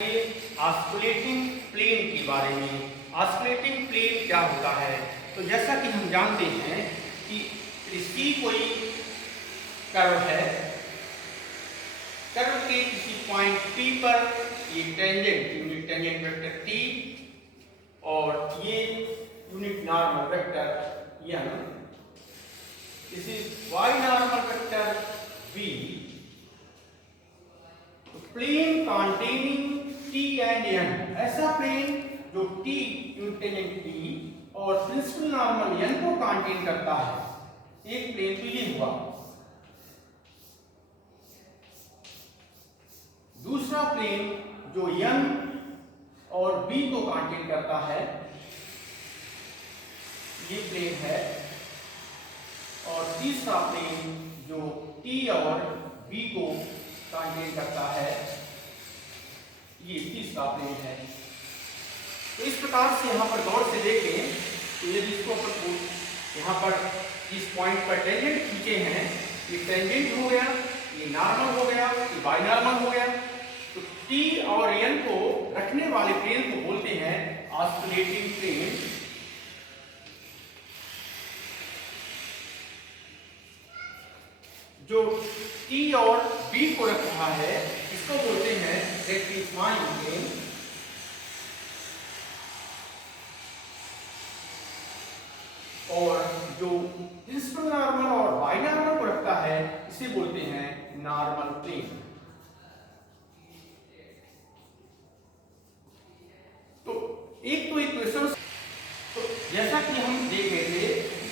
Osculating plane के बारे में। ऑस्कुलेटिंग प्लेन क्या होता है? तो जैसा कि हम जानते हैं कि सी कोई कर्व है, कर्व के किसी पॉइंट P पर ये tangent unit tangent vector T और ये unit normal vector N, this is y normal vector V, plane containing T and N, ऐसा प्लेन जो T यूनिट टेंजेंट T और प्रिंसिपल नॉर्मल N को कॉन्टेन करता है। एक प्लेन तो ये हुआ। दूसरा प्लेन जो N और B को कॉन्टेन करता है, ये प्लेन है। और तीसरा प्लेन जो T और B को कॉन्टेन करता है, ये तीसरा प्लेन है। तो इस प्रकार से यहाँ पर गौर से देखें तो यदि इसको यहाँ पर इस पॉइंट पर टेंजेंट खींचे हैं, ये टेंजेंट हो गया, ये नॉर्मल हो गया, ये बाई नॉर्मल हो गया। तो T और N को रखने वाले प्लेन को बोलते हैं ऑस्कुलेटिंग प्लेन। जो T और B को रख रहा है इसको बोलते हैं रेक्टिफाइंग प्लेन। और जो प्रिंसिपल नॉर्मल और बाई नॉर्मल को रखता है इसे बोलते हैं नॉर्मल प्लेन। तो एक तो इक्वेशन, तो जैसा कि हम देख रहे थे,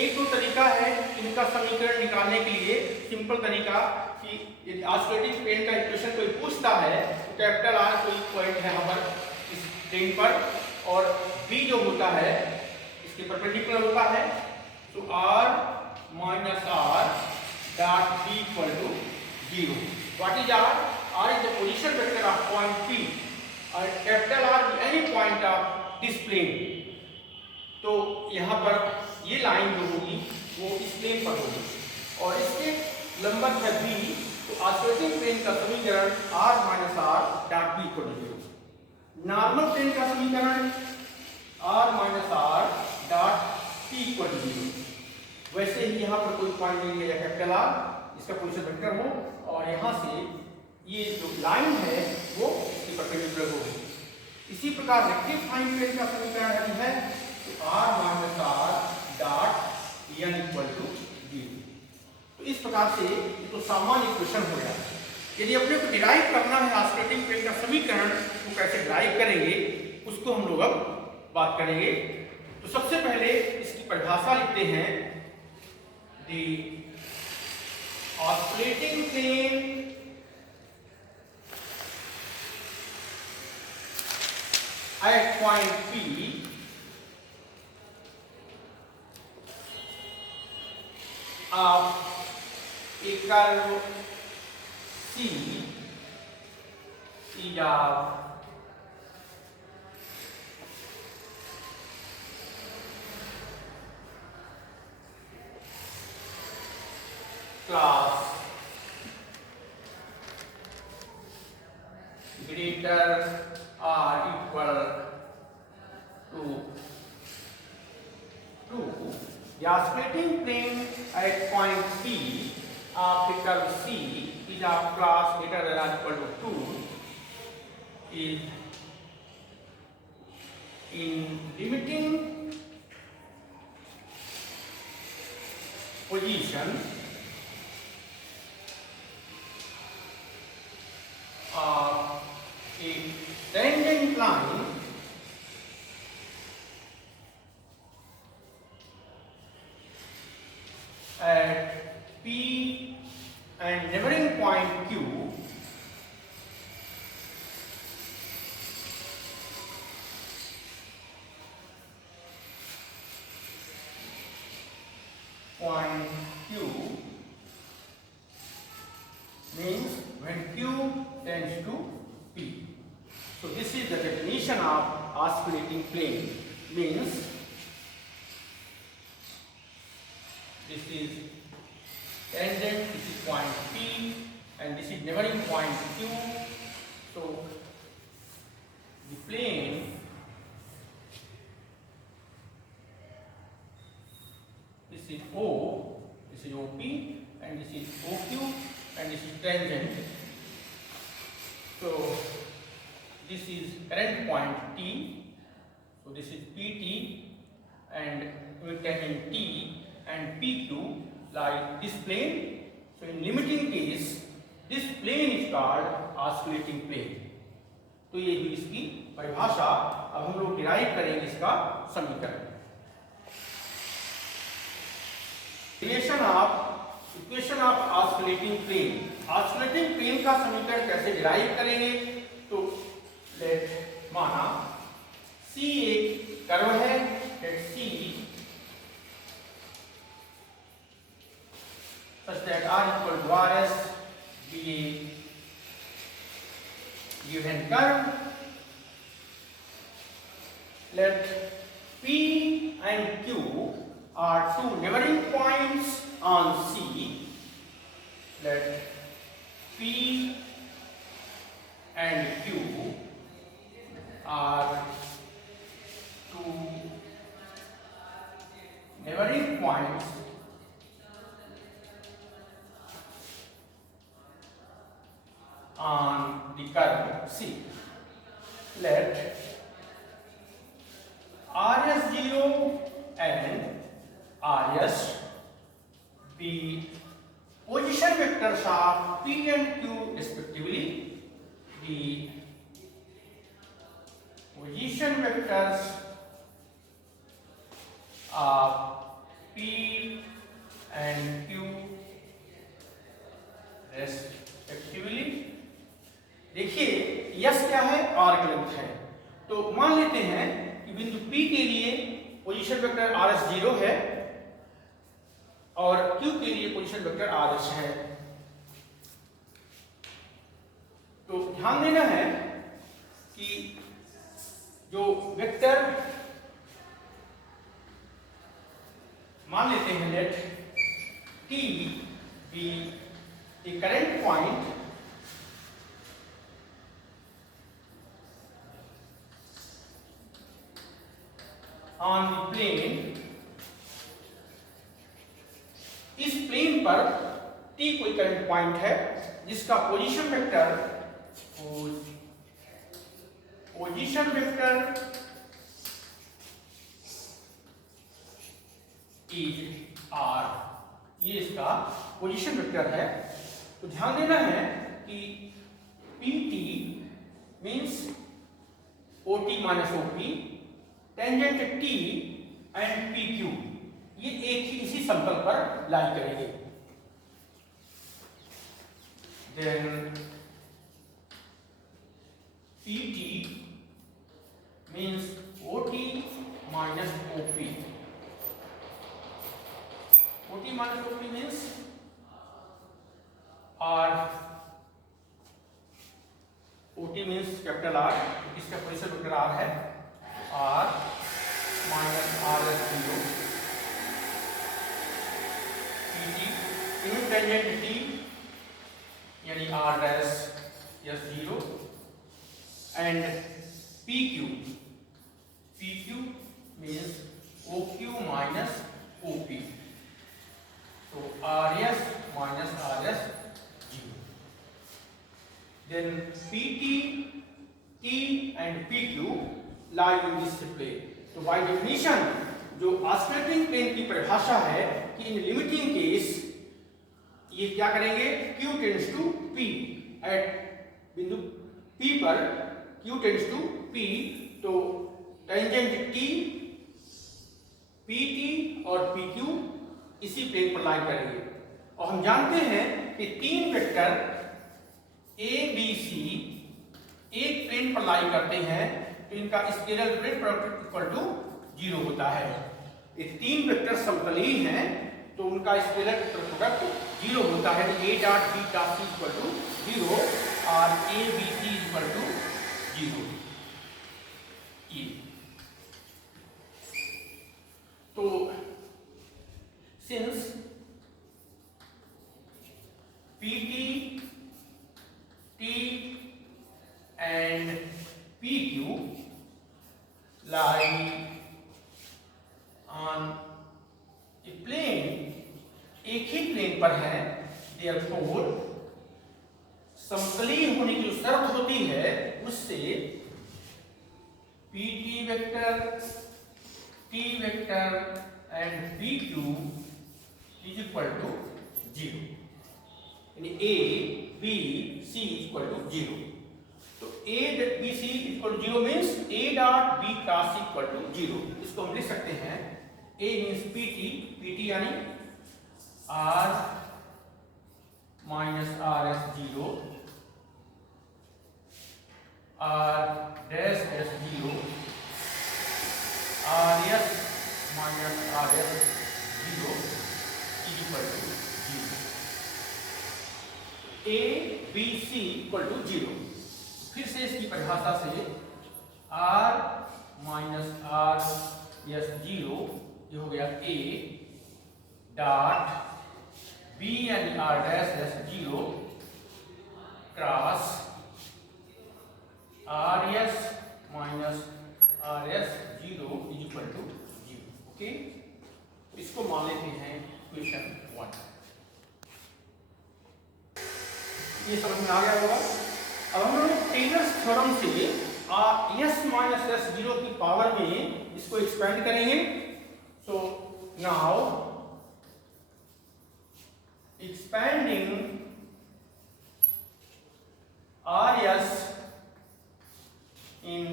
एक तो तरीका है इनका समीकरण निकालने के लिए, सिंपल तरीका कि यदि ऑस्कुलेटिंग प्लेन का इक्वेशन कोई पूछता है तो कैपिटल R कोई पॉइंट है यहाँ पर इस प्लेन पर और B जो होता है इसके परपेंडिकुलर होता है, तो R minus R dot B equal to 0। What is R? R is the position vector of point P और capital R any point of this plane. तो यहाँ पर ये लाइन जो होगी वो इस प्लेन पर होगी और इसके लंबवत है B, तो ऑस्कुलेटिंग प्लेन का समीकरण R minus R dot B equal to 0। Normal plane का समीकरण R minus R dot P equal to 0। वैसे ही यहाँ पर कोई पॉइंट नहीं है कैपिटल R, इसका पोजीशन वेक्टर हो और यहाँ से ये जो लाइन है वो इसकी परपेंडिकुलर होगी। इसी प्रकार रेक्टिफाइंग प्लेन का समीकरण है तो R minus R dot N equal to 0। तो इस प्रकार से ये तो सामान्य इक्वेशन हो गया। यदि अपने को डिराइव करना है ऑस्कुलेटिंग प्लेन का समीकरण, तो कैसे डिराइव करेंगे उसको हम लोग अब बात करेंगे। तो सबसे पहले इसकी परिभाषा लिखते हैं, the osculating plane at point P of a curve C is of class greater or equal to 2. The oscillating plane at point P of the curve C is of class greater than or equal to 2 is in limiting position of a tangent line at P and neighboring point Q point Q means when Q tends to P. So this is the definition of osculating plane. Means this is tangent, this is point P and this is neighboring point Q. So OP and this is OQ and this is tangent. So this is current point T. So this is PT and tangent T and PQ like this plane. So in limiting case, this plane is called oscillating plane. तो ये भी इसकी परिभाषा. अब हम लोग derive करेंगे इसका समीकरण. Equation of oscillating plane. Oscillating plane का समीकरण कैसे डिराइव करेंगे? तो लेट माना C एक कर्व है. Let C such that R equal to RS be a given curve. Let P and Q are two neighboring points on C. Let P and Q are two neighboring points on the curve C. Let RS0 and RS be position vectors of P and Q respectively. The position vectors of P and Q respectively. देखिए yes क्या है? Arc length है. तो मान लेते हैं कि बिंदु P के लिए पोजीशन वेक्टर RS0 है और Q के लिए पोजीशन वेक्टर RS है. तो ध्यान देना है कि जो वेक्टर मान लेते हैं let T be the current point on the plane. इस प्लेन पर T कोई करंट पॉइंट है जिसका पोजीशन वेक्टर इज R. ये इसका पोजीशन वेक्टर है. तो ध्यान देना है कि PT means OT minus OP tangent T and PQ ये एक ही इसी समतल पर लाई करेंगे. Then PT means OT minus OP. OT minus OP means R. OT means capital R. इसका पोजीशन वेक्टर R है. R minus RS0 PT in tangent T यानी R dash S0 and PQ means OQ minus OP. तो RS minus RS0. Then PT, T and PQ lie in this plane. तो by definition जो oscillating plane की परिभाषा है कि इन limiting case ये क्या करेंगे? Q tends to P. At बिंदु P पर Q टेंड्स टू P. तो टेंजेंट T, PT और PQ इसी प्लेन पर लाई करेंगे. और हम जानते हैं कि तीन वेक्टर A, B, C एक प्लेन पर लाई करते हैं तो इनका स्केलर प्रोडक्ट इक्वल टू 0 होता है. ये तीन वेक्टर समतलीय हैं तो उनका स्केलर प्रोडक्ट 0 होता है. A dot B dot C equal to 0 और A B C equal to 0. तो since PT, T and PQ lie on a plane, एक ही पर है, देयरफॉर समतलीय होने की जो शर्त होती है उससे PT vector, T vector and PQ is equal to 0, यानी A B C equal to 0। तो A B C equal to 0 means A dot B cross equal to 0। इसको हम लिख सकते हैं A मीन्स PT यानी R minus RS 0, R dash S 0, RS minus RS 0 equal to 0। A B C equal to 0। फिर से इसकी परिभाषा से R माइनस RS 0 ये हो गया A डॉट B यानी R dash S 0 cross RS minus RS 0 is equal to 0। Okay, इसको मान लेते हैं इक्वेशन 1। ये समझ में आ गया होगा। अब हम लोग टेलर्स थ्योरम से S माइनस S 0 की पावर में इसको एक्सपेंड करेंगे। So now expanding RS in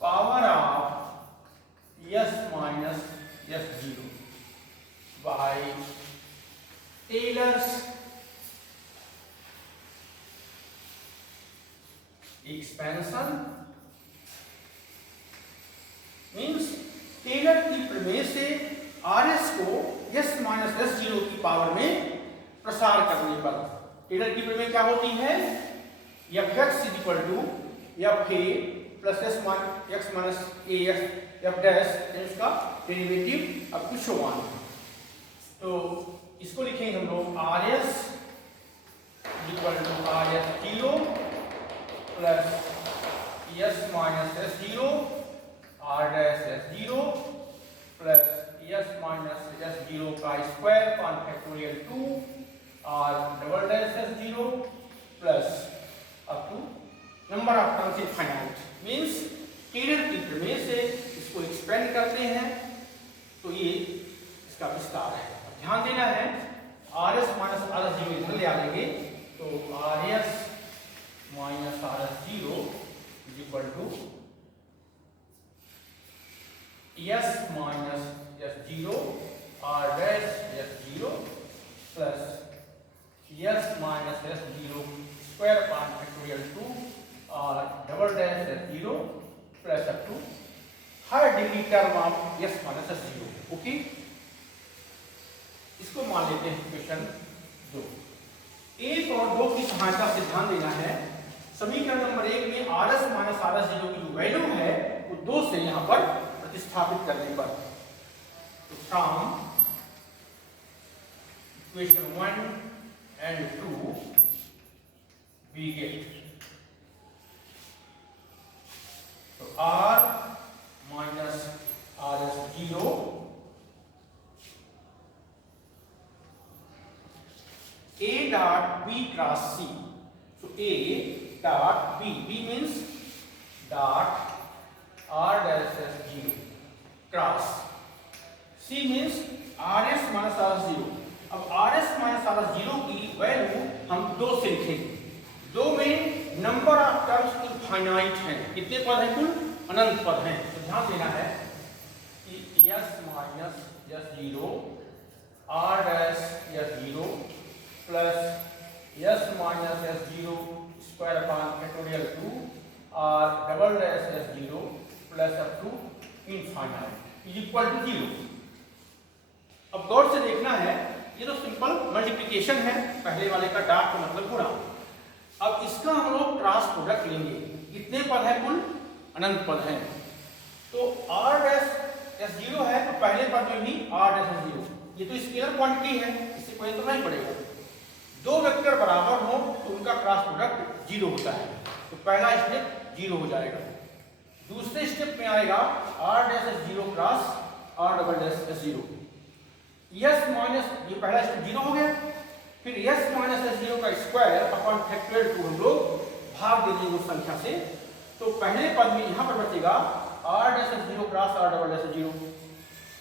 power of S minus S 0 by Taylor's expansion means Taylor की प्रमेय से RS को S माइनस S 0 की पावर में प्रसार करने पर टेलर की प्रमेय क्या होती है? Fx is equal to Fa plus x minus Ax F dash इसका derivative up to so on. तो इसको लिखेंगे हम लोग RS equal to RS 0 plus S minus S 0 R dash S 0 plus S minus S 0 का square upon factorial 2 R double dash S 0 plus up to number of terms infinite. Means Taylor की प्रमेय से इसको expand करते हैं तो ये इसका विस्तार है। ध्यान देना है RS माइनस RS 0 इधर ले आ लेंगे तो RS minus RS 0 is equal to S minus S 0 R dash S 0 plus S minus S 0 square upon factorial 2 R double dash S 0 plus up to हर degree term of S minus S 0। Okay, इसको मान लेते हैं equation 2। 1 और 2 की सहायता से ध्यान देना है समीकरण नंबर 1 में RS माइनस RS 0 की जो वैल्यू है वो 2 से यहाँ पर प्रतिस्थापित करने पर तो from equation 1 and 2 we get तो R minus RS 0 A dot B cross C। So A dot B means dot R dash S 0 cross C means RS minus RS 0। अब RS minus RS 0 की value हम 2 से लिखेंगे। 2 में number of terms infinite हैं। कितने पद हैं? कुल अनंत पद हैं। तो ध्यान देना है कि S minus S 0 R dash S 0 plus S minus S 0 square upon factorial 2 R double dash S 0 plus up to infinite is equal to 0। अब गौर से देखना है ये तो सिंपल मल्टीप्लिकेशन है, पहले वाले का डॉट का मतलब गुणा। अब इसका हम लोग क्रॉस प्रोडक्ट लेंगे। कितने पद हैं? कुल अनंत पद हैं। तो R डैश S 0 है तो पहले पद में भी R डैश S 0, ये तो स्केलर क्वांटिटी है, इससे कोई तो नहीं पड़ेगा। 2 वेक्टर बराबर हो तो उनका क्रॉस प्रोडक्ट 0 होता है, तो पहला स्टेप 0 हो जाएगा। दूसरे स्टेप में आएगा R dash S 0 cross R double dash S 0। Yes minus, ये पहला स्टेप 0 हो गया, फिर यस माइनस एस 0 का स्क्वायर अपॉन फैक्टोरियल 2 हम लोग भाग दे देंगे उस संख्या से। तो पहले पद में यहाँ पर बचेगा R dash S 0 cross R double dash 0।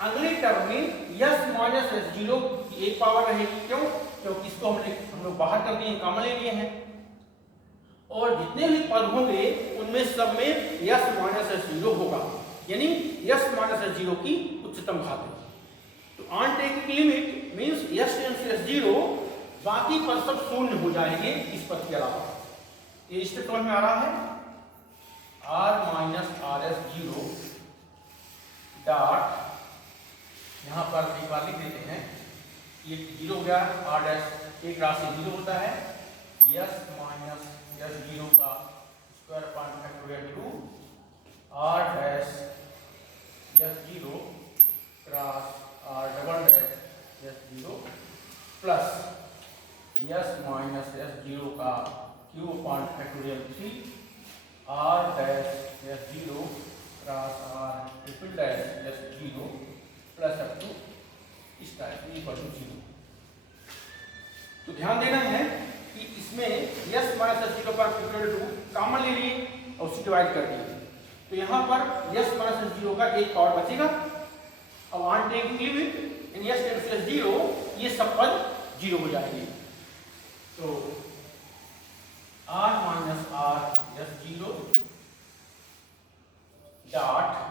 अगले टर्म में यस माइनस एस 0 की एक पावर रहेगी, क्यों? क्योंकि इसको हम लोग बाहर कर दिए, कॉमन ले लिए हैं, और जितने भी पद होंगे उनमें सब में यस माइनस एस 0 होगा, यानी यस माइनस एस 0 की उच्चतम घात है। तो on taking limit means S tends to S 0, बाकी पद सब शून्य हो जाएंगे इस पद के अलावा। ये स्टेप समझ में आ रहा है? R minus R S 0 dot, यहाँ पर एक बार लिख देते हैं, ये 0 हो गया, आर डैश एक राशि 0 होता है, यस माइनस यस 0 का square upon factorial 2 R dash S 0 cross R double dash S 0 plus S minus S 0 का cube upon factorial 3 R dash S 0 cross R triple dash S 0 plus up to इस type equal to 0। तो ध्यान देना है कि इसमें yes minus S 0 पर factorial 2 common ले लिए और उसे डिवाइड कर दिए, तो यहाँ पर यस माइनस एस 0 का एक पावर बचेगा। अब on taking limit in S tends to S 0, ये सब पद 0 हो जाएंगे। तो R minus R S 0 dot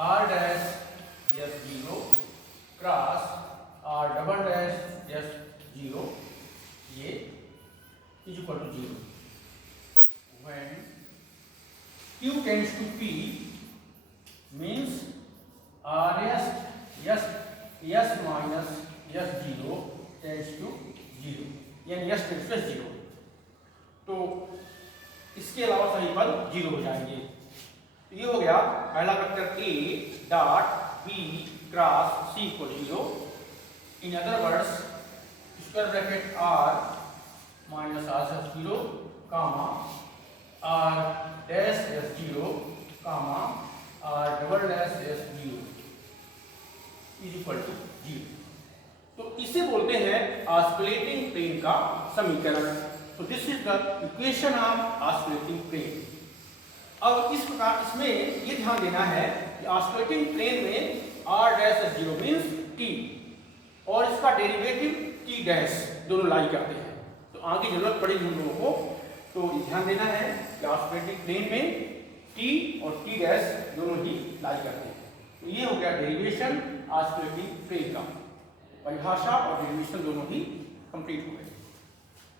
R dash S 0 cross R double dash S 0, ये is equal to 0 when q tends to p means R S minus S 0 tends to 0, यानी yes tends to 0। तो इसके अलावा सभी पद 0 हो जाएंगे। तो ये हो गया पहला vector a dot b cross c equal 0। In other words square bracket r minus r S 0 comma r dash S 0 comma r double dash S 0 is equal to 0। तो इसे बोलते हैं ऑस्किलेटिंग प्लेन का समीकरण। तो this is the equation of oscillating plane. अब इस प्रकार इसमें ये ध्यान देना है कि ऑस्किलेटिंग प्लेन में r dash S 0 means t और इसका डेरिवेटिव t डैश दोनों लाई करते हैं। तो आगे जरूरत पड़ेगी हम लोगों को, तो ध्यान देना है कि ऑस्किलेटिंग प्लेन में t और t डैश दोनों ही लाई करते हैं। तो ये हो गया डेरिवेशन ऑस्किलेटिंग प्लेन का, परिभाषा और डेरिवेशन दोनों ही कंप्लीट हो गए।